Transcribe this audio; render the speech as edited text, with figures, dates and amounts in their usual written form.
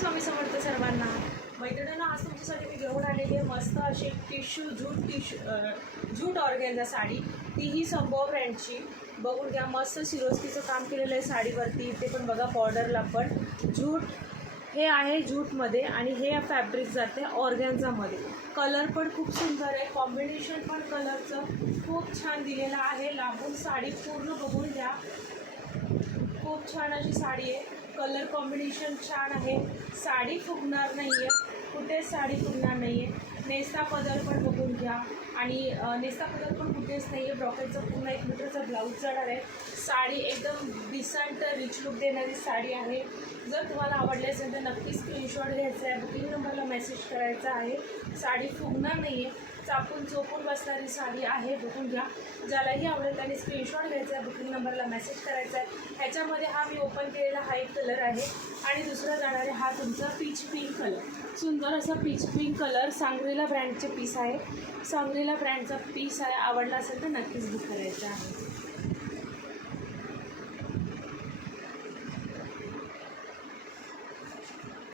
स्वामी समर्थ सर्वांना. मैत्रिणींना आज तुमच्यासाठी मी घेऊन आलेली आहे मस्त अशी जूट ऑर्गेन्झा साडी, तीही संभव ब्रँडची. बघून घ्या, मस्त सिरोस्कीचं काम केलेलं आहे साडीवरती. ते पण बघा बॉर्डरला पण जूट हे आहे जूटमध्ये आणि हे फॅब्रिक जाते ऑर्गॅन्झामध्ये. कलर पण खूप सुंदर आहे, कॉम्बिनेशन पण कलरचं खूप छान दिलेलं आहे. लांबून साडी पूर्ण बघून घ्या, खूप छान अशी साडी आहे. कलर कॉम्बिनेशन छान आहे, साडी फुगणार नाही आहे, कुठेच साडी फुगणार नाही आहे. नेस्ता पदर पण बघून घ्या आणि नेस्ता पदर पण कुठेच नाही आहे. ब्रॉकेटचा पूर्ण 1 मीटरचा ब्लाऊज जाणार आहे. साडी एकदम डिसेंट रिच लुक देणारी साडी आहे. जर तुम्हाला आवडली असेल तर नक्की स्क्रीनशॉट घ्यायचा आहे, बुकिंग नंबरला मेसेज करायचा आहे. साडी फुगणार नाही आहे, चापून चोपून बसणारी साडी आहे. बघून घ्या, ज्यालाही आवडेल त्याने स्क्रीनशॉट घ्यायचा आहे, बुकिंग नंबरला मेसेज करायचा आहे. ह्याच्यामध्ये हा मी ओपन केलेला हा एक कलर आहे आणि दुसरा जाणार आहे हा तुमचा पीच पिंक कलर. सुंदर असा पीच पिंक कलर, सांगलीला ब्रँडचे पीस आहे. सांगलीला ब्रँडचा पीस आहे. आवडला असेल तर नक्कीच बुक करायचा आहे.